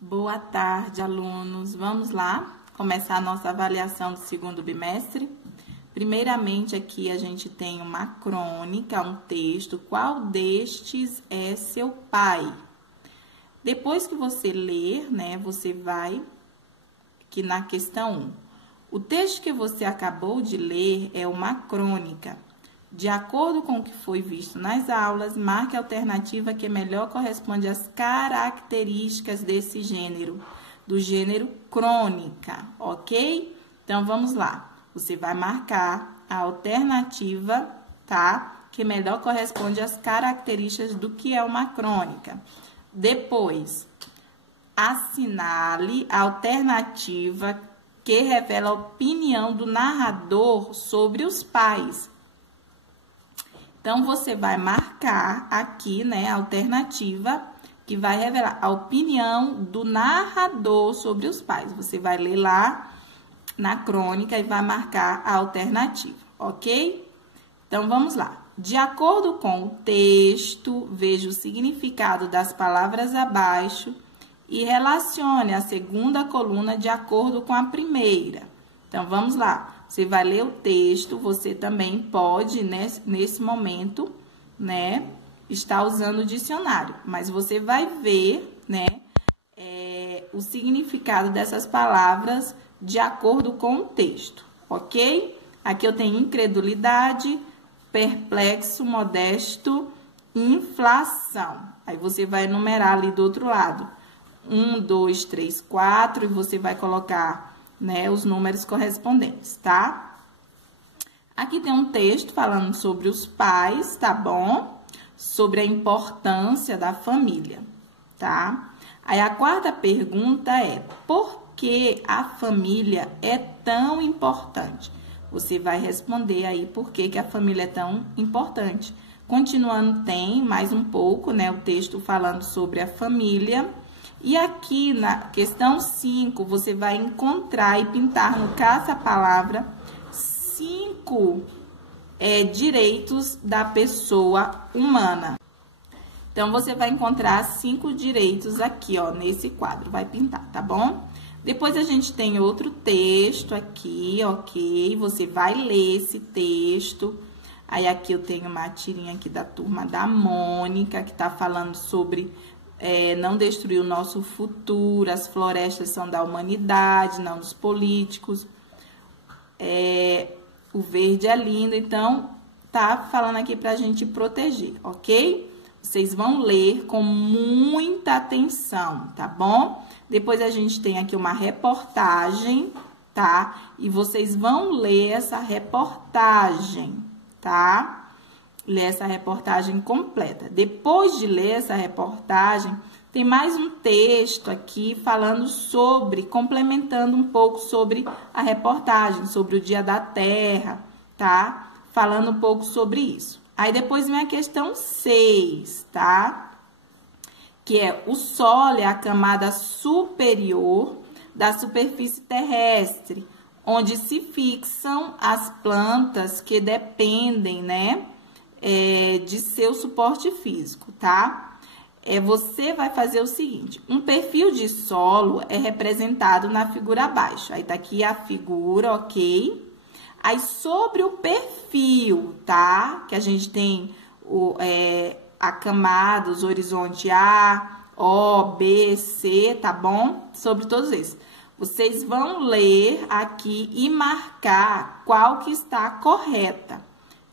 Boa tarde, alunos. Vamos lá começar a nossa avaliação do segundo bimestre. Primeiramente, aqui a gente tem uma crônica, um texto. Qual destes é seu pai? Depois que você ler, você vai aqui na questão 1. O texto que você acabou de ler é uma crônica. De acordo com o que foi visto nas aulas, marque a alternativa que melhor corresponde às características desse gênero, do gênero crônica, ok? Então, vamos lá. Você vai marcar a alternativa, tá? Que melhor corresponde às características do que é uma crônica. Depois, assinale a alternativa que revela a opinião do narrador sobre os pais. Então, você vai marcar aqui, a alternativa que vai revelar a opinião do narrador sobre os pais. Você vai ler lá na crônica e vai marcar a alternativa, ok? Então, vamos lá. De acordo com o texto, veja o significado das palavras abaixo e relacione a segunda coluna de acordo com a primeira. Então, vamos lá. Você vai ler o texto, você também pode, nesse momento, estar usando o dicionário. Mas você vai ver, o significado dessas palavras de acordo com o texto, ok? Aqui eu tenho incredulidade, perplexo, modesto, inflação. Aí você vai enumerar ali do outro lado. 1, 2, 3, 4 e você vai colocar os números correspondentes, tá? Aqui tem um texto falando sobre os pais, tá bom? Sobre a importância da família, tá? Aí a quarta pergunta é: por que a família é tão importante? Você vai responder aí por que a família é tão importante. Continuando, tem mais um pouco, o texto falando sobre a família. E aqui na questão 5, você vai encontrar e pintar no caça-palavra 5 direitos da pessoa humana. Então, você vai encontrar 5 direitos aqui, ó, nesse quadro. Vai pintar, tá bom? Depois, a gente tem outro texto aqui, ok? Você vai ler esse texto. Aí, aqui eu tenho uma tirinha aqui da turma da Mônica, que tá falando sobre não destruir o nosso futuro, as florestas são da humanidade, não dos políticos. O verde é lindo, então tá falando aqui pra gente proteger, ok? Vocês vão ler com muita atenção, tá bom? Depois a gente tem aqui uma reportagem, tá? E vocês vão ler essa reportagem, tá? Ler essa reportagem completa. Depois de ler essa reportagem, tem mais um texto aqui falando sobre, complementando um pouco sobre a reportagem, sobre o Dia da Terra, tá? Falando um pouco sobre isso. Aí depois vem a questão 6, tá? Que é: o solo é a camada superior da superfície terrestre, onde se fixam as plantas que dependem, de seu suporte físico, tá? Você vai fazer o seguinte: um perfil de solo é representado na figura abaixo. Aí tá aqui a figura, ok? Aí sobre o perfil, tá? Que a gente tem a camada, os horizontes A, O, B, C, tá bom? Sobre todos esses. Vocês vão ler aqui e marcar qual que está correta.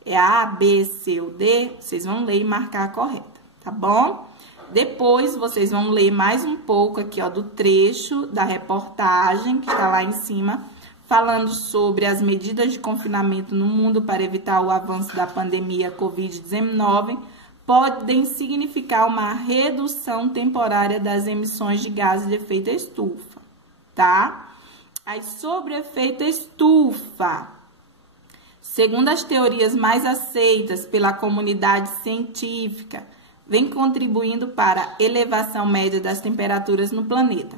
É A, B, C ou D, vocês vão ler e marcar a correta, tá bom? Depois, vocês vão ler mais um pouco aqui, ó, do trecho da reportagem, que está lá em cima, falando sobre as medidas de confinamento no mundo para evitar o avanço da pandemia Covid-19, podem significar uma redução temporária das emissões de gases de efeito estufa, tá? Aí, sobre o efeito estufa, segundo as teorias mais aceitas pela comunidade científica, vem contribuindo para a elevação média das temperaturas no planeta.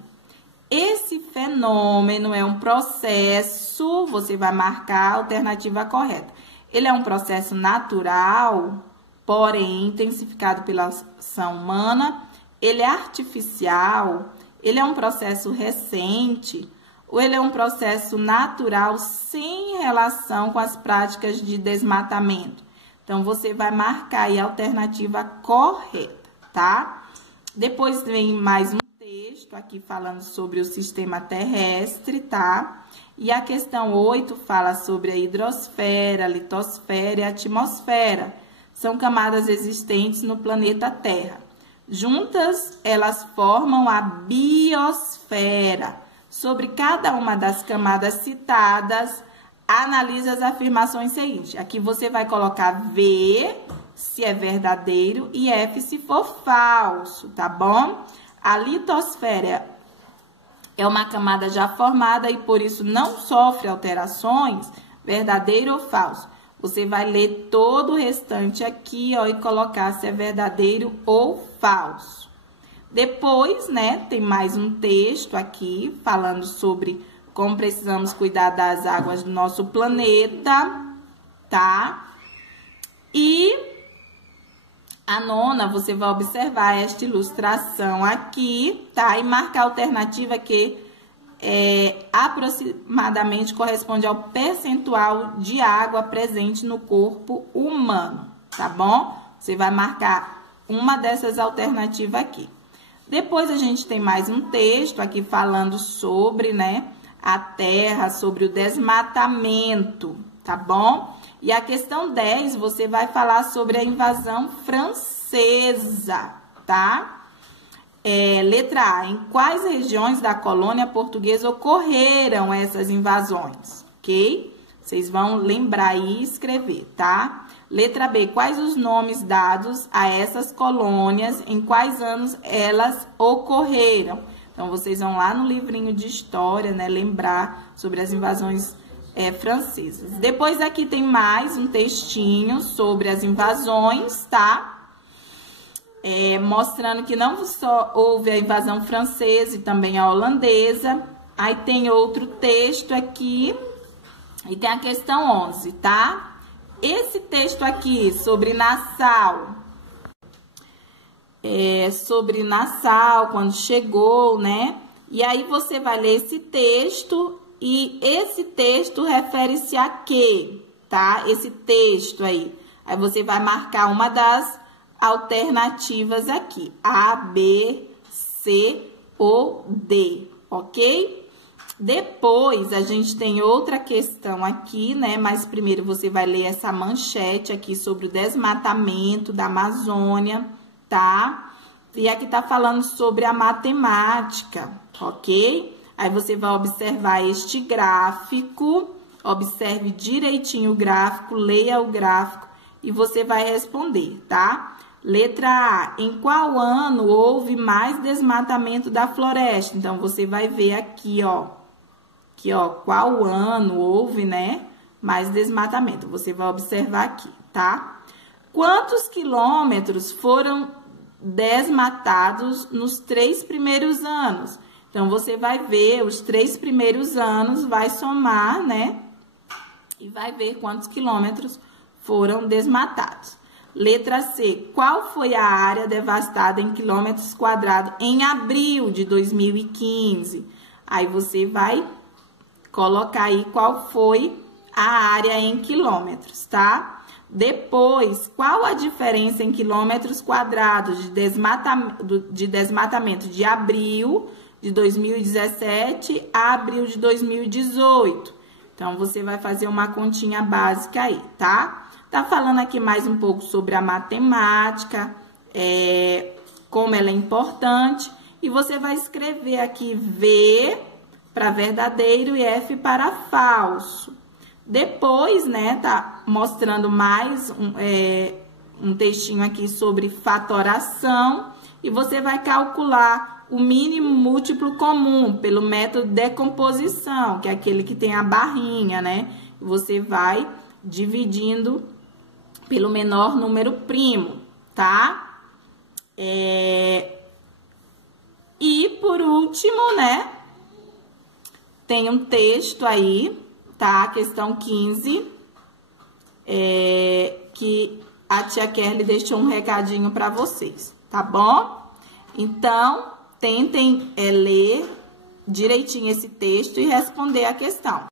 Esse fenômeno é um processo, você vai marcar a alternativa correta. Ele é um processo natural, porém intensificado pela ação humana. Ele é artificial ele é um processo recente ou ele é um processo natural sem relação com as práticas de desmatamento? Então, você vai marcar aí a alternativa correta, tá? Depois vem mais um texto aqui falando sobre o sistema terrestre, tá? E a questão 8 fala sobre a hidrosfera, a litosfera e a atmosfera. São camadas existentes no planeta Terra. Juntas, elas formam a biosfera. Sobre cada uma das camadas citadas, analise as afirmações seguintes. Aqui você vai colocar V, se é verdadeiro, e F, se for falso, tá bom? A litosfera é uma camada já formada e, por isso, não sofre alterações, verdadeiro ou falso. Você vai ler todo o restante aqui, ó, e colocar se é verdadeiro ou falso. Depois, né, tem mais um texto aqui falando sobre como precisamos cuidar das águas do nosso planeta, tá? E a nona, você vai observar esta ilustração aqui, tá? E marcar a alternativa que aproximadamente corresponde ao percentual de água presente no corpo humano, tá bom? Você vai marcar uma dessas alternativas aqui. Depois a gente tem mais um texto aqui falando sobre, né, a terra, sobre o desmatamento, tá bom? E a questão 10, você vai falar sobre a invasão francesa, tá? Letra A, em quais regiões da colônia portuguesa ocorreram essas invasões, ok? Vocês vão lembrar e escrever, tá? Letra B, quais os nomes dados a essas colônias, em quais anos elas ocorreram? Então, vocês vão lá no livrinho de história, né, lembrar sobre as invasões francesas. Depois aqui tem mais um textinho sobre as invasões, tá? Mostrando que não só houve a invasão francesa e também a holandesa. Aí tem outro texto aqui e tem a questão 11, tá? Esse texto aqui sobre Nassau, quando chegou, né? E aí você vai ler esse texto e esse texto refere-se a quê, tá? Esse texto aí. Aí você vai marcar uma das alternativas aqui, A, B, C ou D, ok? Depois, a gente tem outra questão aqui, né? Mas primeiro você vai ler essa manchete aqui sobre o desmatamento da Amazônia, tá? E aqui tá falando sobre a matemática, ok? Aí você vai observar este gráfico, observe direitinho o gráfico, leia o gráfico e você vai responder, tá? Letra A, em qual ano houve mais desmatamento da floresta? Então, você vai ver aqui, ó, qual ano houve, né, mais desmatamento. Você vai observar aqui, tá? Quantos quilômetros foram desmatados nos 3 primeiros anos? Então, você vai ver os 3 primeiros anos, vai somar, né, e vai ver quantos quilômetros foram desmatados. Letra C, qual foi a área devastada em quilômetros quadrados em abril de 2015? Aí você vai colocar aí qual foi a área em quilômetros, tá? Depois, qual a diferença em quilômetros quadrados de desmatamento de abril de 2017 a abril de 2018? Então, você vai fazer uma continha básica aí, tá? Tá falando aqui mais um pouco sobre a matemática, como ela é importante. E você vai escrever aqui V para verdadeiro e F para falso. Depois, né, tá mostrando mais um textinho aqui sobre fatoração. E você vai calcular o mínimo múltiplo comum pelo método de decomposição, que é aquele que tem a barrinha, né? E você vai dividindo pelo menor número primo, tá? E por último, né, tem um texto aí, tá? Questão 15, que a tia Kelly deixou um recadinho para vocês, tá bom? Então, tentem ler direitinho esse texto e responder a questão.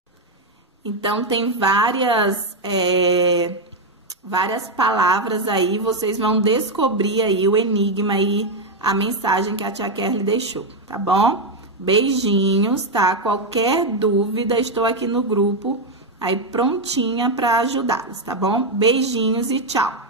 Então, tem várias palavras aí, vocês vão descobrir aí o enigma e a mensagem que a tia Kerly deixou, tá bom? Beijinhos, tá? Qualquer dúvida, estou aqui no grupo aí prontinha para ajudá-los, tá bom? Beijinhos e tchau!